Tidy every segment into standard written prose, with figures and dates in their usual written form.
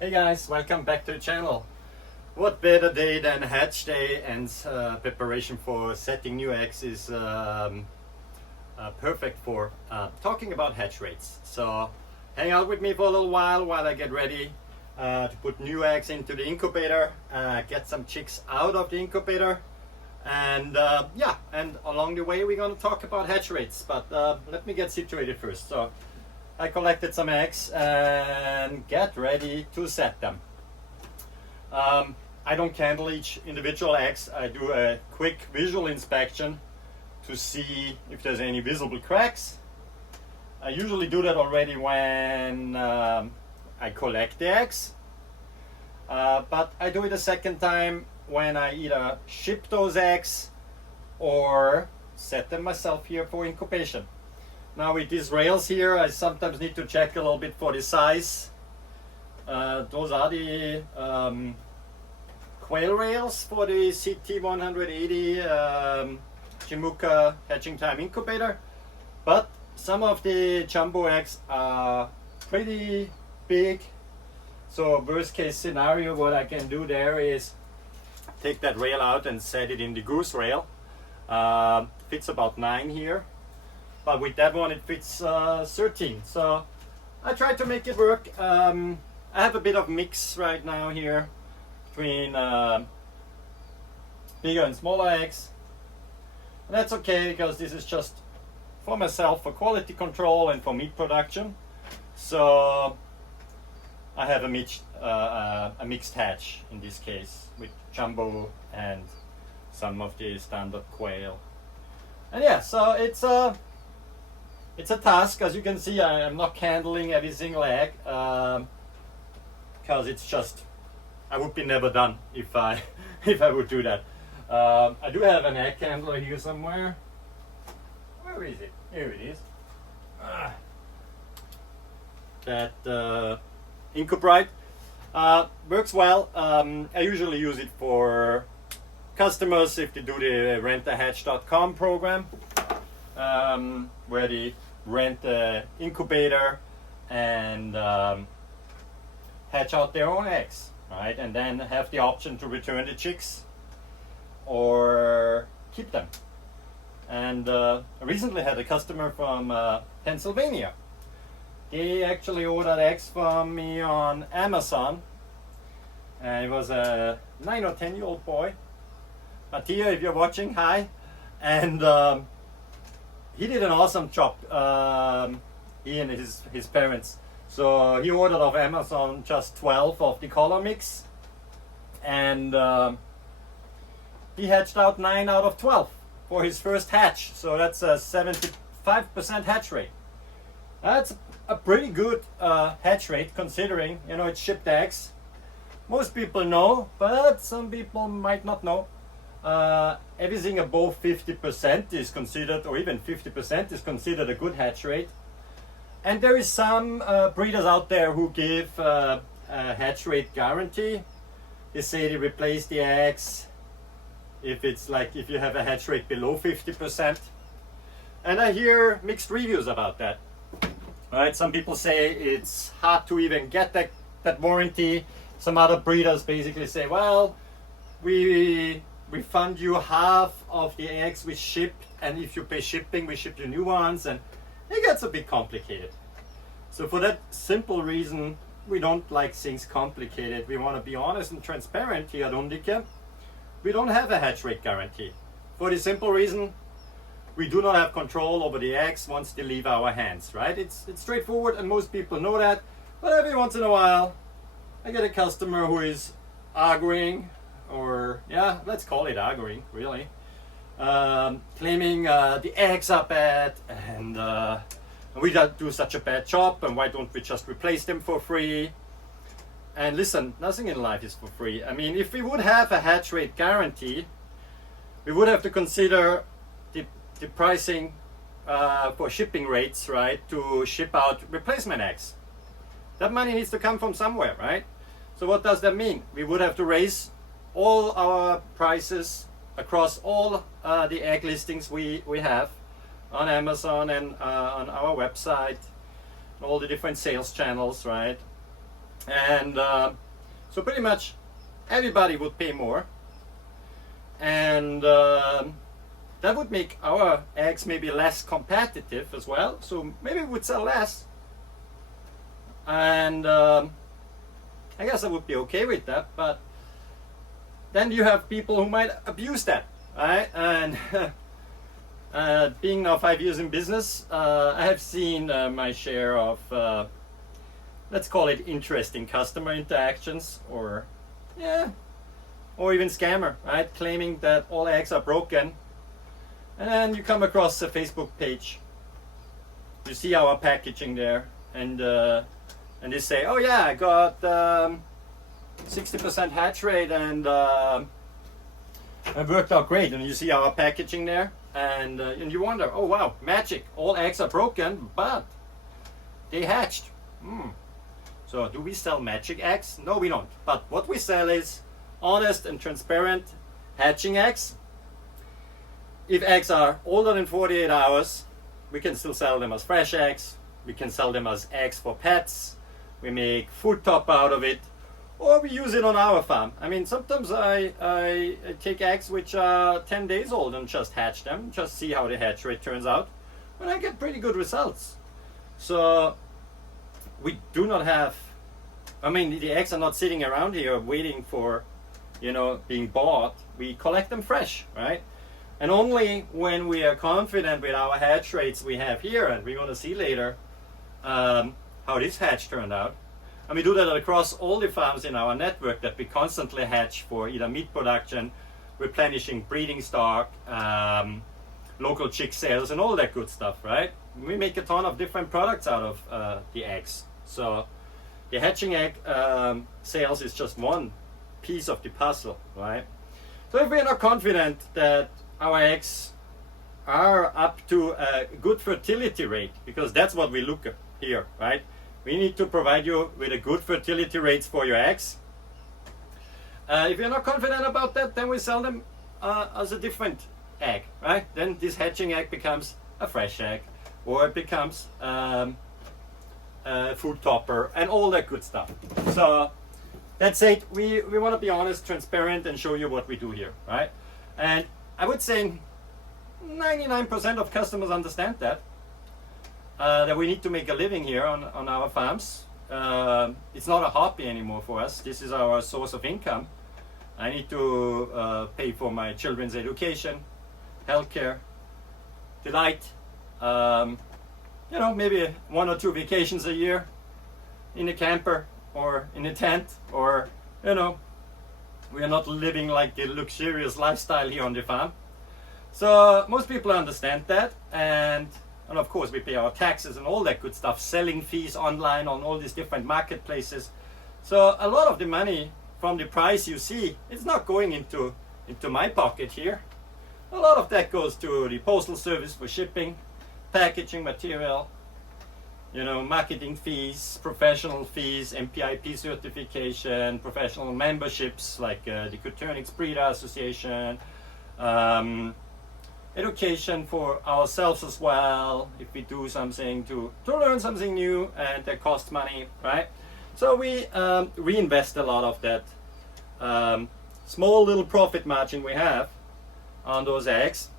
Hey guys, welcome back to the channel. What better day than hatch day, and preparation for setting new eggs is perfect for talking about hatch rates. So hang out with me for a little while I get ready to put new eggs into the incubator, get some chicks out of the incubator, and and along the way we're going to talk about hatch rates. But let me get situated first. So I collected some eggs and get ready to set them. I don't candle each individual eggs. I do a quick visual inspection to see if there's any visible cracks. I usually do that already when I collect the eggs, but I do it a second time when I either ship those eggs or set them myself here for incubation. Now with these rails here, I sometimes need to check a little bit for the size. Those are the Quail rails for the CT180 Hatching Time Incubator, but some of the jumbo eggs are pretty big. So worst case scenario, what I can do there is take that rail out and set it in the goose rail. Fits about 9 here. But with that one it fits 13, so I try to make it work. I have a bit of mix right now here between bigger and smaller eggs, and that's okay because this is just for myself, for quality control and for meat production. So I have a mixed hatch in this case with jumbo and some of the standard quail. And yeah, so it's a task. As you can see, I'm not candling every single egg because it's just, I would be never done if I would do that. I do have an egg candler here somewhere. Where is it? Here it is. That Incu-Bright works well. I usually use it for customers if they do the rentahatch.com program, where they rent the incubator and hatch out their own eggs, right? And then have the option to return the chicks or keep them. And I recently had a customer from Pennsylvania. He actually ordered eggs from me on Amazon. He was a 9 or 10-year-old boy. Mattia, if you're watching, hi. And he did an awesome job, he and his parents. So he ordered off Amazon just 12 of the color mix, and he hatched out 9 out of 12 for his first hatch. So that's a 75% hatch rate. That's a pretty good hatch rate considering, you know, it's shipped eggs. Most people know, but some people might not know. Everything above 50% is considered, or even 50% is considered a good hatch rate. And there is some breeders out there who give a hatch rate guarantee. They say they replace the eggs if you have a hatch rate below 50%. And I hear mixed reviews about that. Right? Some people say it's hard to even get that warranty. Some other breeders basically say, well, we refund you half of the eggs we shipped, and if you pay shipping, we ship you new ones, and it gets a bit complicated. So for that simple reason, we don't like things complicated. We want to be honest and transparent here at Undique. We don't have a hatch rate guarantee. For the simple reason, we do not have control over the eggs once they leave our hands, right? It's straightforward, and most people know that. But every once in a while, I get a customer who is arguing, or yeah, let's call it arguing, really. Claiming the eggs are bad, and we do such a bad job, and why don't we just replace them for free? And listen, nothing in life is for free. I mean, if we would have a hatch rate guarantee, we would have to consider the pricing for shipping rates, right, to ship out replacement eggs. That money needs to come from somewhere, right? So what does that mean? We would have to raise all our prices across all the egg listings we have on Amazon and on our website, all the different sales channels, right? And so pretty much everybody would pay more, and that would make our eggs maybe less competitive as well, so maybe we would sell less, and I guess I would be okay with that. But then you have people who might abuse that, right? And being now 5 years in business, I have seen my share of let's call it interesting customer interactions, or even scammer, right? Claiming that all eggs are broken. And then you come across a Facebook page, you see our packaging there, and they say, oh yeah, I got 60% hatch rate, and it worked out great. And you see our packaging there, and you wonder, oh wow, magic, all eggs are broken, but they hatched. So do we sell magic eggs? No, we don't. But what we sell is honest and transparent hatching eggs. If eggs are older than 48 hours, we can still sell them as fresh eggs. We can sell them as eggs for pets. We make food top out of it, or we use it on our farm. I mean, sometimes I take eggs which are 10 days old and just hatch them, just see how the hatch rate turns out, and I get pretty good results. So we do not have, I mean, the eggs are not sitting around here waiting for, being bought. We collect them fresh, right? And only when we are confident with our hatch rates we have here, and we're going to see later how this hatch turned out. And we do that across all the farms in our network, that we constantly hatch for either meat production, replenishing breeding stock, local chick sales, and all that good stuff, right? We make a ton of different products out of the eggs. So the hatching egg sales is just one piece of the puzzle, right? So if we're not confident that our eggs are up to a good fertility rate, because that's what we look at here, right? We need to provide you with a good fertility rates for your eggs. If you're not confident about that, then we sell them as a different egg, right? Then this hatching egg becomes a fresh egg, or it becomes a food topper, and all that good stuff. So that's it. We want to be honest, transparent, and show you what we do here, right? And I would say 99% of customers understand that we need to make a living here on our farms. It's not a hobby anymore for us. This is our source of income. I need to pay for my children's education, healthcare, delight, maybe 1 or 2 vacations a year in a camper or in a tent, or we are not living like the luxurious lifestyle here on the farm. So most people understand that, and of course we pay our taxes and all that good stuff, selling fees online on all these different marketplaces. So a lot of the money from the price you see, it's not going into my pocket here. A lot of that goes to the postal service for shipping, packaging material, marketing fees, professional fees, MPIP certification, professional memberships like the Coturnix Breeder Association, education for ourselves as well, if we do something to learn something new, and that costs money, right? So we reinvest a lot of that small little profit margin we have on those eggs.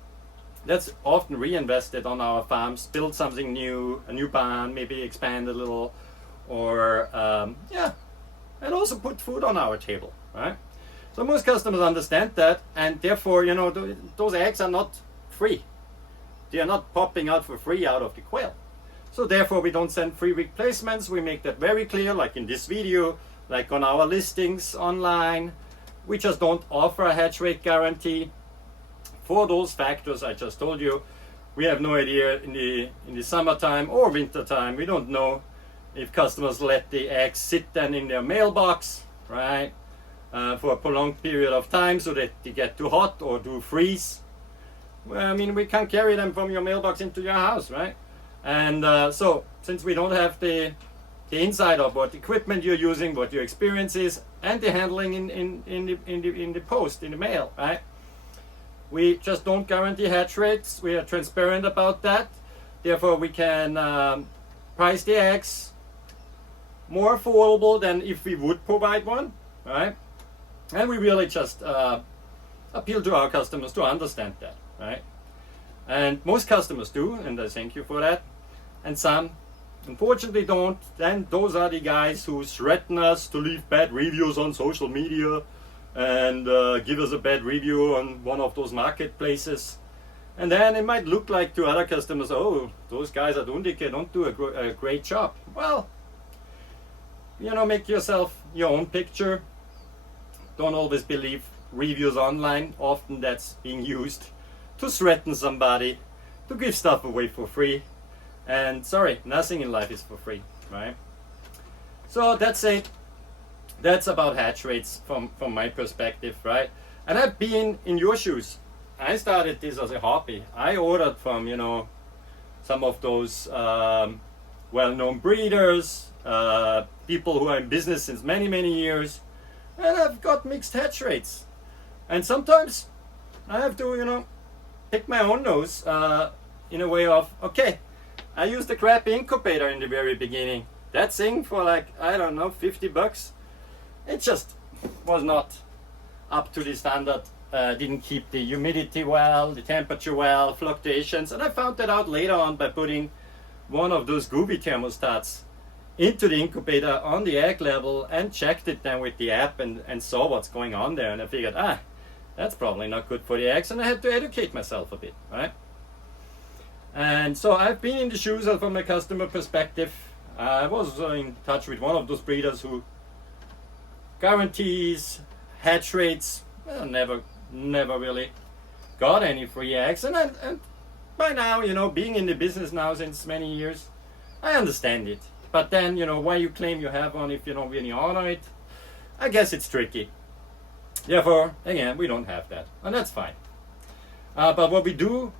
That's often reinvested on our farms, build something new, a new barn, maybe expand a little, or and also put food on our table, right? So most customers understand that, and therefore, those eggs are not free. They are not popping out for free out of the quail. So therefore, we don't send free replacements. We make that very clear, like in this video, like on our listings online. We just don't offer a hatch rate guarantee. For those factors I just told you, we have no idea in the summertime or winter time. We don't know if customers let the eggs sit then in their mailbox, right, for a prolonged period of time so that they get too hot or do freeze. Well, I mean, we can't carry them from your mailbox into your house, right? And so since we don't have the inside of what equipment you're using, what your experience is, and the handling in the post, in the mail, right? We just don't guarantee hatch rates. We are transparent about that. Therefore, we can price the eggs more affordable than if we would provide one, right? And we really just appeal to our customers to understand that, right? And most customers do, and I thank you for that. And some, unfortunately, don't. Then those are the guys who threaten us to leave bad reviews on social media and give us a bad review on one of those marketplaces. And then it might look like to other customers, oh, those guys at Undique don't do a great job. Well, make yourself your own picture. Don't always believe reviews online. Often that's being used to threaten somebody, to give stuff away for free. And sorry, nothing in life is for free, right? So that's it. That's about hatch rates from my perspective, right? And I've been in your shoes. I started this as a hobby. I ordered from, some of those well-known breeders, people who are in business since many, many years, and I've got mixed hatch rates. And sometimes I have to, pick my own nose in a way of, okay, I used a crappy incubator in the very beginning. That thing for $50. It just was not up to the standard. Didn't keep the humidity well, the temperature well, fluctuations. And I found that out later on by putting one of those groovy thermostats into the incubator on the egg level and checked it then with the app and saw what's going on there. And I figured, that's probably not good for the eggs. And I had to educate myself a bit, right? And so I've been in the shoes from a customer perspective. I was in touch with one of those breeders who guarantees hatch rates. Well, never really got any free eggs. And by now, being in the business now since many years, I understand it. But then, why you claim you have one if you don't really honor it, I guess it's tricky. Therefore, again, we don't have that. And that's fine. But what we do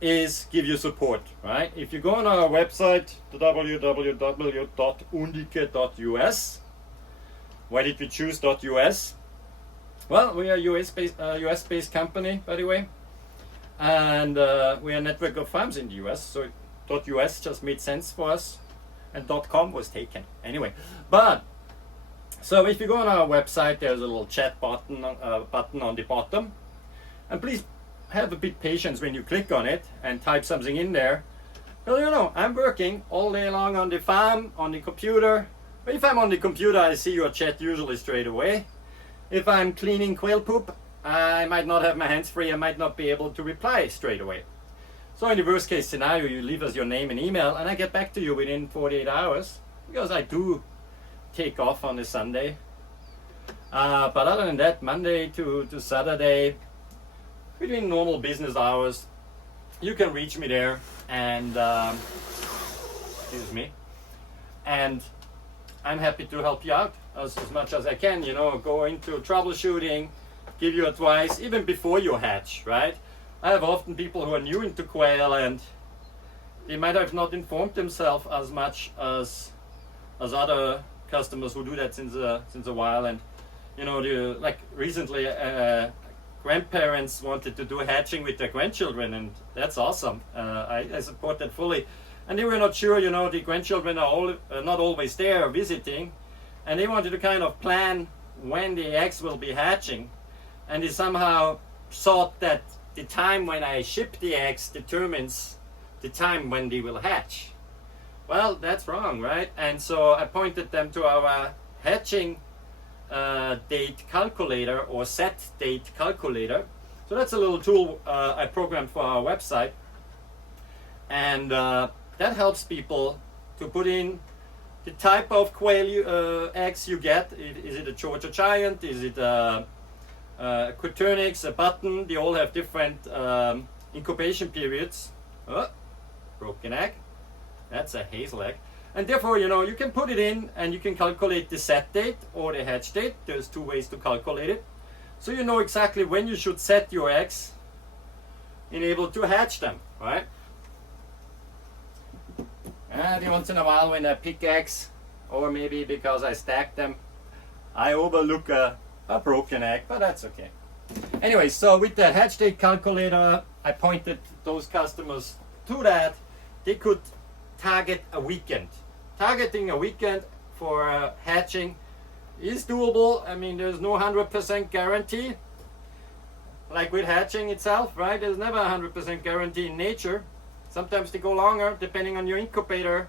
is give you support, right? If you go on our website, www.undique.us, why did we choose .us? Well, we are a US-based company, by the way, and we are a network of farms in the US, so .us just made sense for us, and .com was taken. Anyway, so if you go on our website, there's a little chat button on the bottom, and please have a bit patience when you click on it and type something in there. Well, I'm working all day long on the farm, on the computer. But if I'm on the computer, I see your chat usually straight away. If I'm cleaning quail poop, I might not have my hands free. I might not be able to reply straight away. So in the worst case scenario, you leave us your name and email, and I get back to you within 48 hours, because I do take off on a Sunday. But other than that, Monday to Saturday, between normal business hours, you can reach me there, and excuse me, and I'm happy to help you out as much as I can. Go into troubleshooting, give you advice even before you hatch, right? I have often people who are new into quail, and they might have not informed themselves as much as other customers who do that since a while. And like recently, grandparents wanted to do hatching with their grandchildren, and that's awesome. I support that fully. And they were not sure, the grandchildren are not always there visiting, and they wanted to kind of plan when the eggs will be hatching. And they somehow thought that the time when I ship the eggs determines the time when they will hatch. Well, that's wrong, right? And so I pointed them to our hatching date calculator, or set date calculator. So that's a little tool I programmed for our website, and that helps people to put in the type of quail eggs you get. Is it a Georgia Giant? Is it a Quiternix, a button? They all have different incubation periods. Broken egg. That's a hazel egg. And therefore, you can put it in and you can calculate the set date or the hatch date. There's two ways to calculate it. So you know exactly when you should set your eggs and able to hatch them, right? And once in a while when I pick eggs, or maybe because I stack them, I overlook a broken egg, but that's okay. Anyway, so with that hatch date calculator, I pointed those customers to that. They could target a weekend. Targeting a weekend for hatching is doable. I mean, there's no 100% guarantee. Like with hatching itself, right? There's never a 100% guarantee in nature. Sometimes they go longer depending on your incubator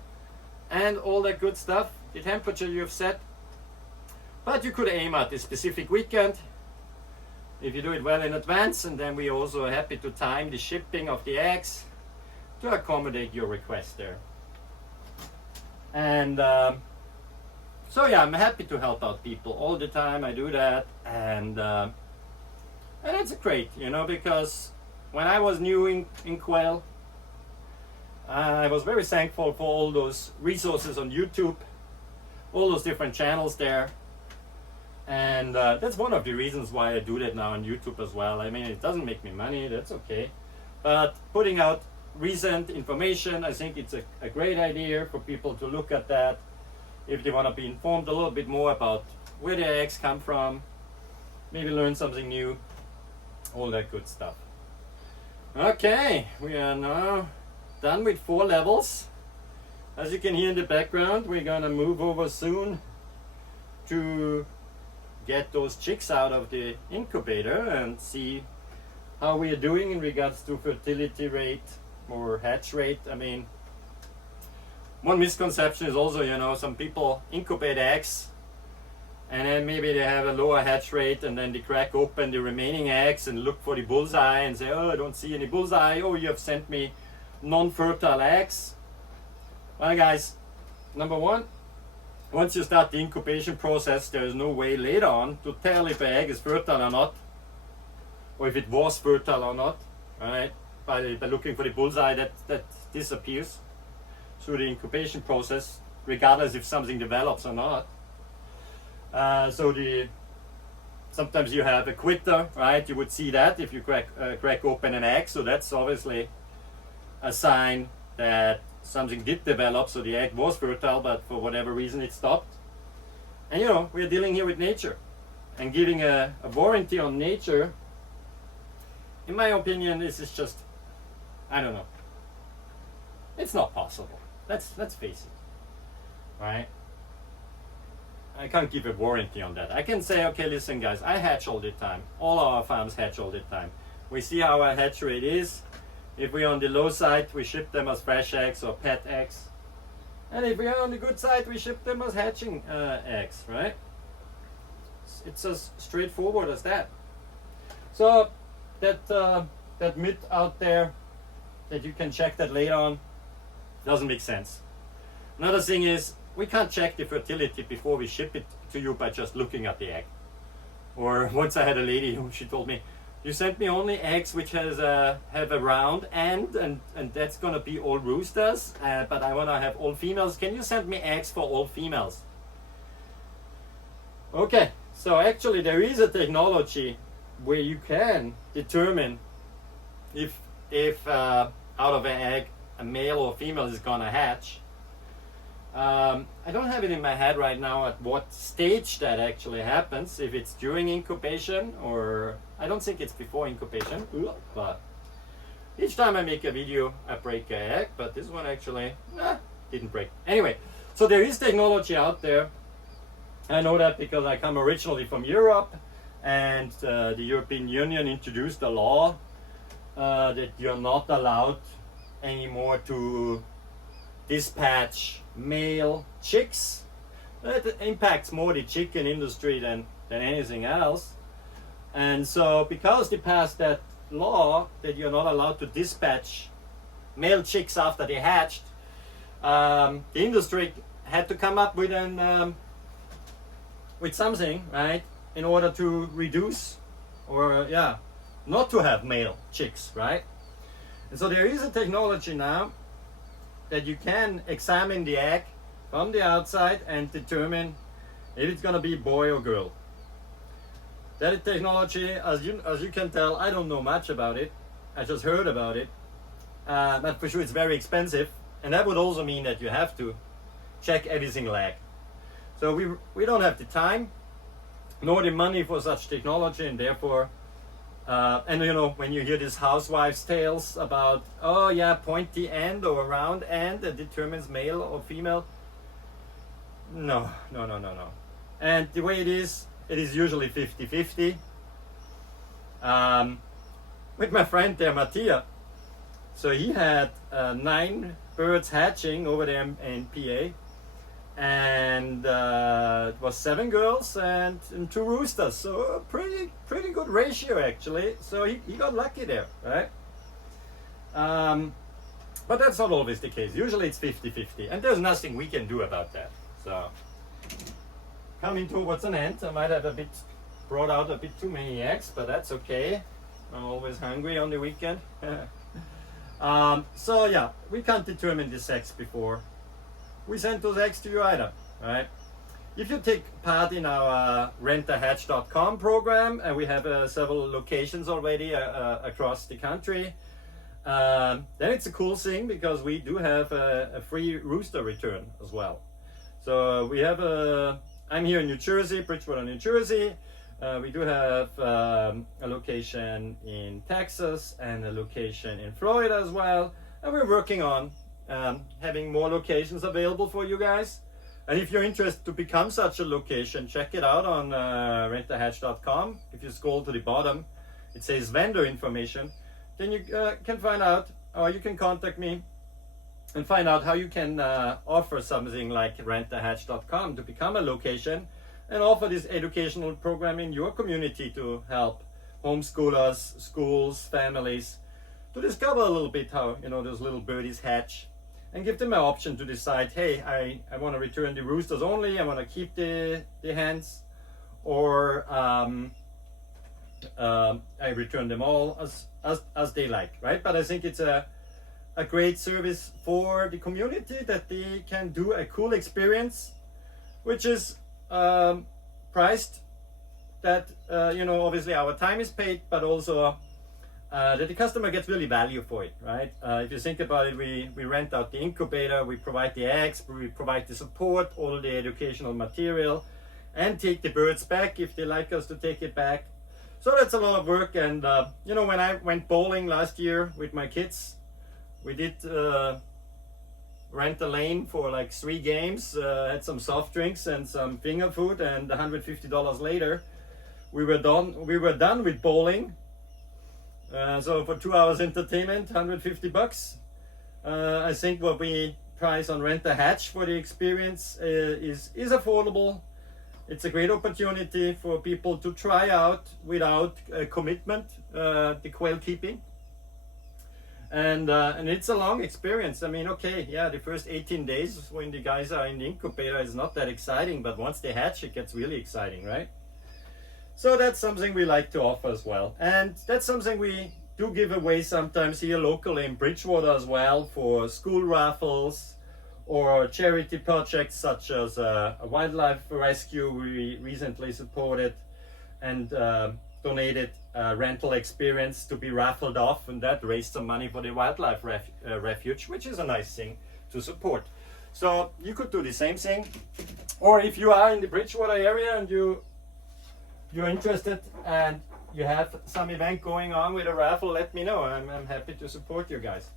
and all that good stuff, the temperature you've set. But you could aim at a specific weekend if you do it well in advance, and then we also are happy to time the shipping of the eggs to accommodate your request there. And so yeah, I'm happy to help out people all the time. I do that, and it's great, you know, because when I was new in Quail, I was very thankful for all those resources on YouTube, all those different channels there. And that's one of the reasons why I do that now on YouTube as well. I mean, it doesn't make me money, that's okay. But putting out recent information, I think it's a great idea for people to look at that if they want to be informed a little bit more about where the eggs come from, maybe learn something new, all that good stuff. Okay, we are now done with 4 levels. As you can hear in the background, we're gonna move over soon to get those chicks out of the incubator and see how we are doing in regards to fertility rate or hatch rate. I mean, one misconception is also, you know, some people incubate eggs and then maybe they have a lower hatch rate, and then they crack open the remaining eggs and look for the bullseye and say, oh, I don't see any bullseye. Oh, you have sent me non-fertile eggs. Well, guys, number one, once you start the incubation process, there is no way later on to tell if an egg is fertile or not, or if it was fertile or not, right? By looking for the bullseye, that disappears through the incubation process, regardless if something develops or not. Sometimes you have a quitter, right? You would see that if you crack open an egg, so that's obviously a sign that something did develop, so the egg was fertile, but for whatever reason it stopped. And you know, we're dealing here with nature, and giving a warranty on nature, in my opinion, this is just, I don't know, it's not possible. Let's face it, right? I can't give a warranty on that. I can say, okay, listen guys, I hatch all the time. All our farms hatch all the time. We see how our hatch rate is. If we're on the low side, we ship them as fresh eggs or pet eggs. And if we are on the good side, we ship them as hatching eggs, right? It's as straightforward as that. So that myth out there that you can check that later on doesn't make sense. Another thing is, we can't check the fertility before we ship it to you by just looking at the egg. Or once I had a lady who she told me, you sent me only eggs which have a round end, and that's gonna be all roosters, but I wanna have all females. Can you send me eggs for all females? Okay, so actually there is a technology where you can determine if out of an egg a male or female is gonna hatch. I don't have it in my head right now at what stage that actually happens, if it's during incubation, or I don't think it's before incubation, but each time I make a video I break an egg, but this one actually didn't break. Anyway, so there is technology out there. I know that because I come originally from Europe, and the European Union introduced a law that you're not allowed anymore to dispatch male chicks. That impacts more the chicken industry than anything else. And so because they passed that law that you're not allowed to dispatch male chicks after they hatched, the industry had to come up with something, right, in order to reduce or not to have male chicks, right? And so there is a technology now that you can examine the egg from the outside and determine if it's going to be boy or girl. That technology, as you can tell, I don't know much about it. I just heard about it. But for sure it's very expensive, and that would also mean that you have to check every single egg. So we don't have the time nor the money for such technology, and therefore and you know, when you hear these housewives' tales about, oh yeah, pointy end or round end that determines male or female, No. And the way it is usually 50-50. With my friend there, Mattia. So he had 9 birds hatching over there in PA, and it was 7 girls and 2 roosters. So a pretty good ratio actually. So he got lucky there, right? But that's not always the case. Usually it's 50-50, and there's nothing we can do about that. So coming towards an end, I might have brought out a bit too many eggs, but that's okay. I'm always hungry on the weekend. So yeah, we can't determine the sex before we send those eggs to you either, right? If you take part in our rentahatch.com program, and we have several locations already across the country, then it's a cool thing because we do have a free rooster return as well. So we have I'm here in New Jersey, Bridgewater, New Jersey. We do have a location in Texas and a location in Florida as well. And we're working on having more locations available for you guys. And if you're interested to become such a location, check it out on rentahatch.com. If you scroll to the bottom, it says vendor information. Then you can find out, or you can contact me and find out how you can offer something like rentahatch.com to become a location and offer this educational program in your community to help homeschoolers, schools, families to discover a little bit how those little birdies hatch, and give them an option to decide, hey, I want to return the roosters only, I want to keep the hens, or I return them all as they like, right? But I think it's a great service for the community, that they can do a cool experience, which is priced, that obviously our time is paid, but also that the customer gets really value for it, right? If you think about it, we rent out the incubator, we provide the eggs, we provide the support, all the educational material, and take the birds back if they like us to take it back. So that's a lot of work. And when I went bowling last year with my kids, we did rent a lane for like 3 games, had some soft drinks and some finger food, and $150 later we were done with bowling. So for 2 hours entertainment, $150. I think what we price on Rent a Hatch for the experience is affordable. It's a great opportunity for people to try out without a commitment the quail keeping. And it's a long experience. I mean, okay, yeah, the first 18 days when the guys are in the incubator is not that exciting, but once they hatch, it gets really exciting, right? So that's something we like to offer as well. And that's something we do give away sometimes here locally in Bridgewater as well, for school raffles or charity projects such as a wildlife rescue we recently supported and donated rental experience to be raffled off, and that raised some money for the wildlife refuge, which is a nice thing to support. So you could do the same thing, or if you are in the Bridgewater area and you're interested and you have some event going on with a raffle, let me know. I'm happy to support you guys.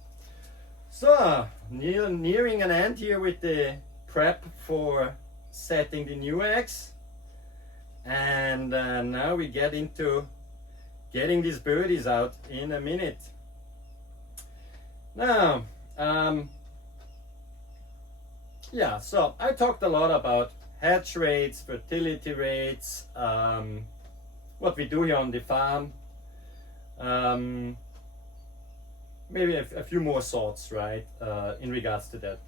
So nearing an end here with the prep for setting the new eggs, and now we get into getting these birdies out in a minute. Now, yeah, so I talked a lot about hatch rates, fertility rates, what we do here on the farm. Maybe a few more thoughts, right, in regards to that.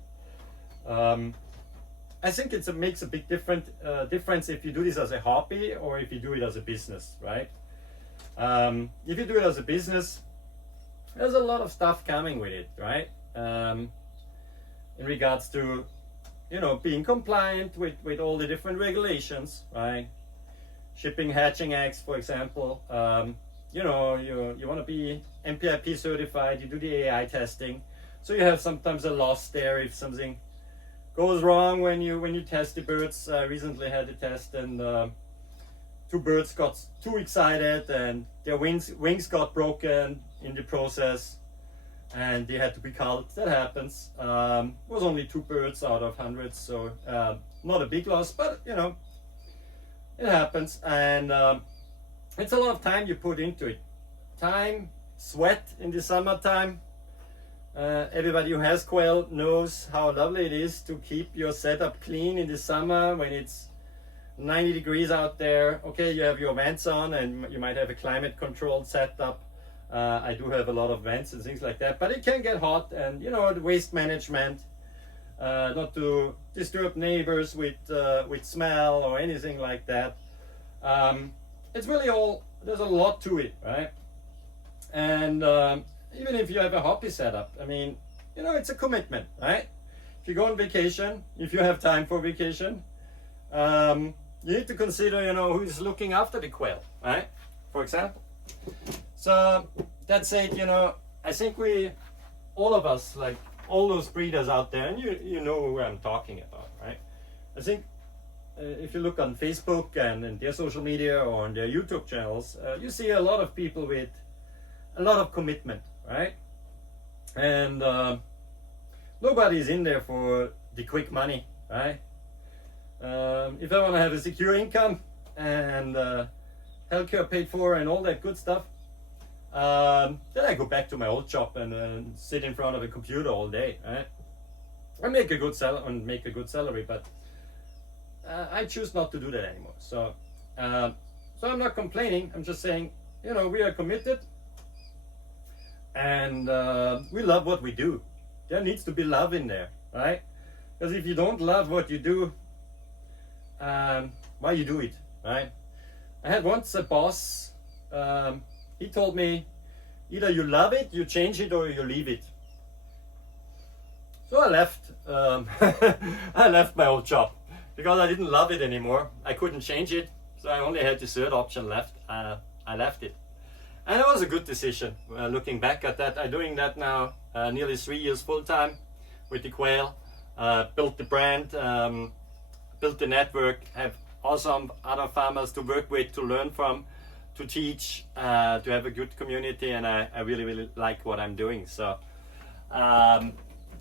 I think it makes a big difference if you do this as a hobby or if you do it as a business, right? If you do it as a business, there's a lot of stuff coming with it, right? In regards to, being compliant with all the different regulations, right? Shipping hatching eggs, for example. You want to be MPIP certified, you do the AI testing. So you have sometimes a loss there if something goes wrong when you test the birds. I recently had a test, and 2 birds got too excited and their wings got broken in the process, and they had to be culled. That happens. It was only 2 birds out of hundreds, so not a big loss, but you know, it happens, and it's a lot of time you put into it. Time, sweat in the summertime. Everybody who has quail knows how lovely it is to keep your setup clean in the summer when it's 90 degrees out there. Okay, you have your vents on and you might have a climate controlled setup. I do have a lot of vents and things like that, but it can get hot, and you know, the waste management, not to disturb neighbors with smell or anything like that. It's really all, there's a lot to it, right? And even if you have a hobby setup, I mean, you know, it's a commitment, right? If you go on vacation, if you have time for vacation, you need to consider, you know, who's looking after the quail, right? For example. So that's it, you know, I think all of us, like all those breeders out there, and you know who I'm talking about, right? I think if you look on Facebook and in their social media or on their YouTube channels, you see a lot of people with a lot of commitment, right? And nobody's in there for the quick money, right? If I want to have a secure income and healthcare paid for and all that good stuff, then I go back to my old job and sit in front of a computer all day, right? I make a good salary, but I choose not to do that anymore. So I'm not complaining. I'm just saying, you know, we are committed, and we love what we do. There needs to be love in there, right? Because if you don't love what you do, why you do it, right? I had once a boss, he told me, either you love it, you change it, or you leave it. So I left. I left my old job because I didn't love it anymore. I couldn't change it, so I only had the third option left. I left it. And it was a good decision. Looking back at that, I'm doing that now nearly 3 years full time with the quail. Built the brand, built the network, have awesome other farmers to work with, to learn from, to teach, to have a good community, and I really, really like what I'm doing. So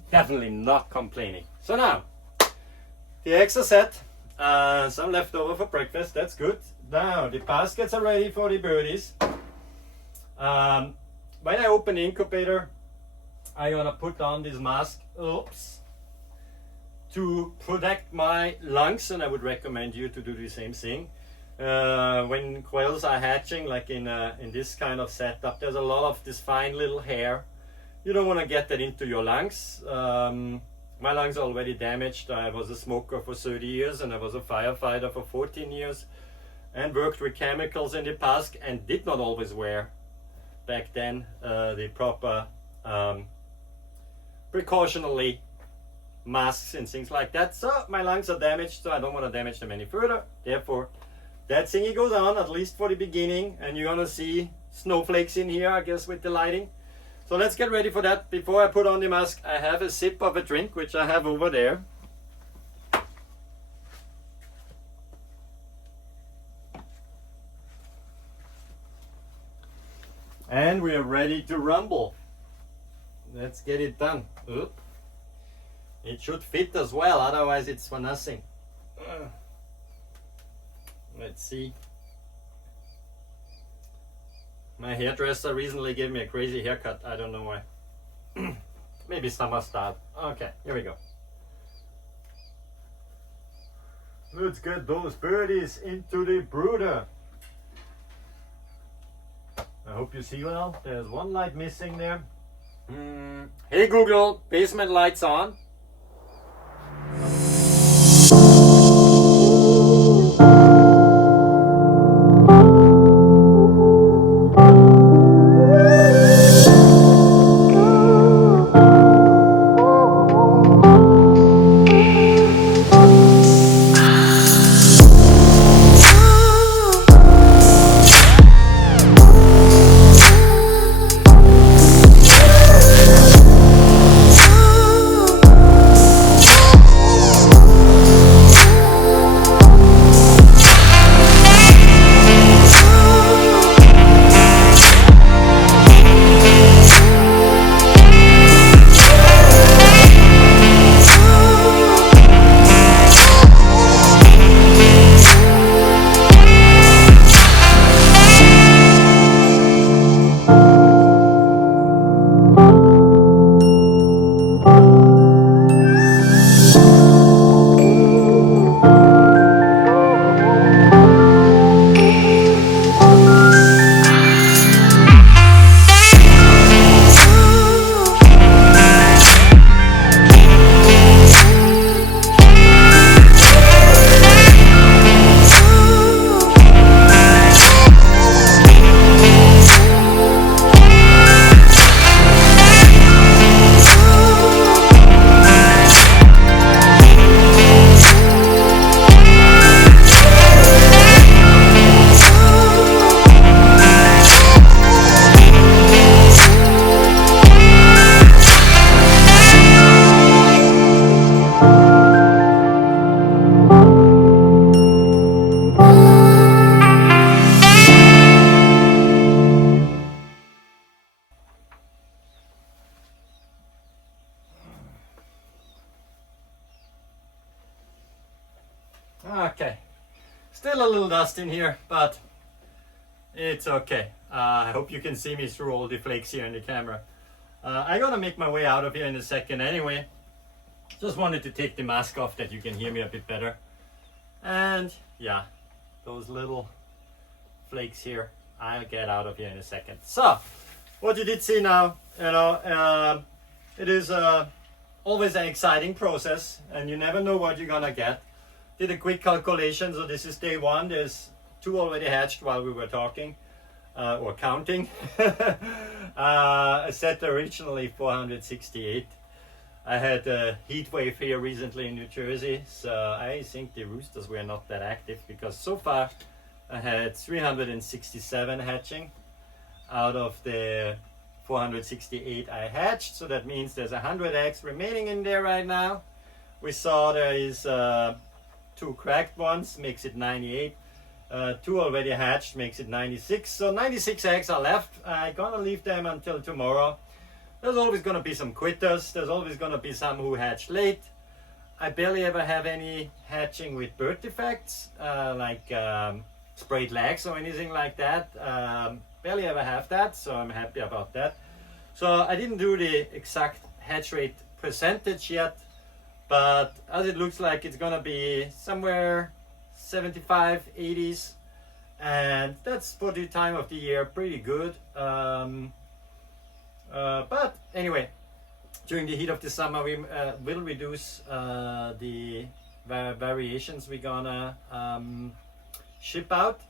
definitely not complaining. So now, the eggs are set, some left over for breakfast, that's good. Now the baskets are ready for the birdies. When I open the incubator, I'm gonna put on this mask, to protect my lungs, and I would recommend you to do the same thing. When quails are hatching, like in this kind of setup, there's a lot of this fine little hair. You don't want to get that into your lungs. My lungs are already damaged. I was a smoker for 30 years and I was a firefighter for 14 years and worked with chemicals in the past and did not always wear back then the proper precautionally masks and things like that. So my lungs are damaged, so I don't want to damage them any further. Therefore, that thingy goes on, at least for the beginning, and you're gonna see snowflakes in here, I guess, with the lighting. So let's get ready for that. Before I put on the mask, I have a sip of a drink, which I have over there. And we are ready to rumble. Let's get it done. Oop. It should fit as well, otherwise it's for nothing. Let's see. My hairdresser recently gave me a crazy haircut. I don't know why. Maybe summer style. Okay, here we go. Let's get those birdies into the brooder. I hope you see well. There's one light missing there. Hey Google, basement lights on. Okay, still a little dust in here, but it's okay. I hope you can see me through all the flakes here in the camera. I'm gonna make my way out of here in a second anyway. Just wanted to take the mask off that you can hear me a bit better. And yeah, those little flakes here, I'll get out of here in a second. So, what you did see now, it is always an exciting process, and you never know what you're gonna get. Did a quick calculation, so this is day one. There's 2 already hatched while we were talking, or counting. I set originally 468. I had a heat wave here recently in New Jersey, so I think the roosters were not that active, because so far I had 367 hatching out of the 468 I hatched. So that means there's 100 eggs remaining in there right now. We saw there is 2 cracked ones, makes it 98. 2 already hatched, makes it 96. So 96 eggs are left. I'm gonna leave them until tomorrow. There's always gonna be some quitters. There's always gonna be some who hatch late. I barely ever have any hatching with birth defects, like sprayed legs or anything like that. Barely ever have that, so I'm happy about that. So I didn't do the exact hatch rate percentage yet, but as it looks like it's gonna be somewhere 75, 80s, and that's for the time of the year pretty good. But anyway, during the heat of the summer, we will reduce the variations we're gonna ship out,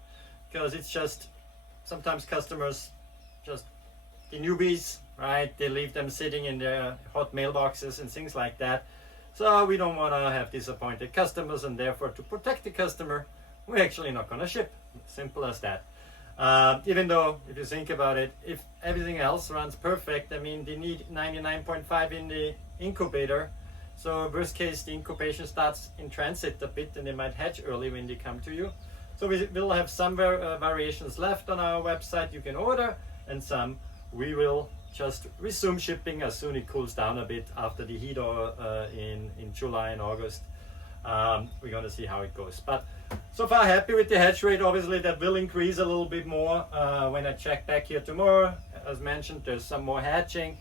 because it's just sometimes customers, just the newbies, right? They leave them sitting in their hot mailboxes and things like that. So we don't want to have disappointed customers, and therefore, to protect the customer, we're actually not going to ship. Simple as that. Even though, if you think about it, if everything else runs perfect, I mean, they need 99.5 in the incubator. So worst case, the incubation starts in transit a bit, and they might hatch early when they come to you. So we will have some variations left on our website you can order, and some we will just resume shipping as soon as it cools down a bit after the heat, or in July and August. We're going to see how it goes. But so far, happy with the hatch rate. Obviously, that will increase a little bit more when I check back here tomorrow. As mentioned, there's some more hatching.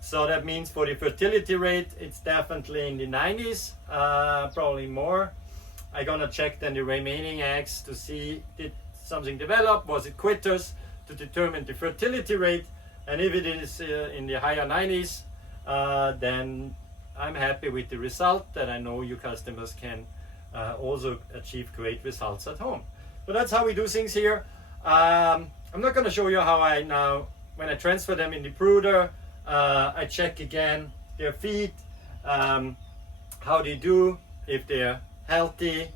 So that means for the fertility rate, it's definitely in the 90s, probably more. I'm going to check then the remaining eggs to see, did something develop? Was it quitters? To determine the fertility rate. And if it is in the higher 90s, then I'm happy with the result, that I know you customers can also achieve great results at home. So that's how we do things here. I'm not going to show you how I now, when I transfer them in the brooder, I check again their feed, how they do, if they're healthy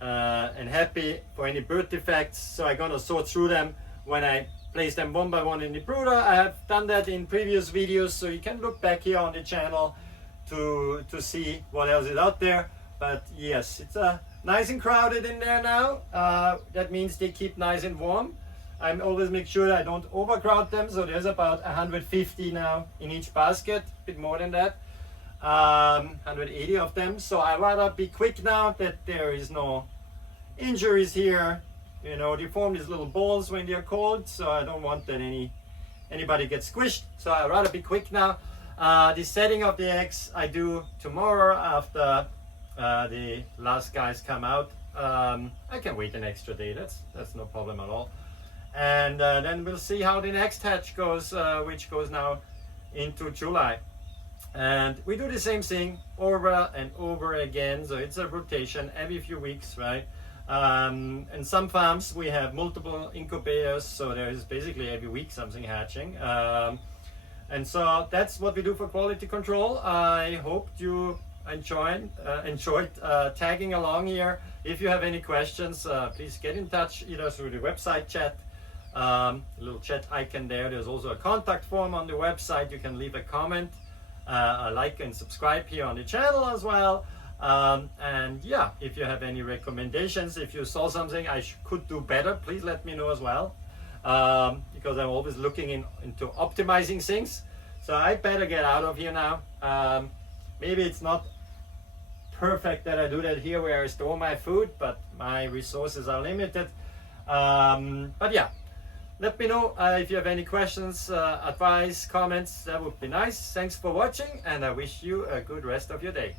and happy, for any birth defects. So I'm going to sort through them when I place them one by one in the brooder. I have done that in previous videos, so you can look back here on the channel to see what else is out there. But yes, it's nice and crowded in there now. That means they keep nice and warm. I always make sure I don't overcrowd them, so there's about 150 now in each basket, a bit more than that, 180 of them. So I rather be quick now that there is no injuries here. You know, they form these little balls when they're cold, so I don't want that anybody gets squished. So I'd rather be quick now. The setting of the eggs I do tomorrow after the last guys come out. I can wait an extra day. That's no problem at all. And then we'll see how the next hatch goes, which goes now into July. And we do the same thing over and over again. So it's a rotation every few weeks, right? In some farms we have multiple incubators, so there is basically every week something hatching. And so that's what we do for quality control. I hope you enjoyed tagging along here. If you have any questions, please get in touch either through the website chat, a little chat icon there. There's also a contact form on the website. You can leave a comment, like and subscribe here on the channel as well. And yeah, if you have any recommendations, if you saw something I could do better, please let me know as well, because I'm always looking into optimizing things. So I better get out of here now. Maybe it's not perfect that I do that here where I store my food, but my resources are limited. But yeah, let me know if you have any questions, advice, comments. That would be nice. Thanks for watching, and I wish you a good rest of your day.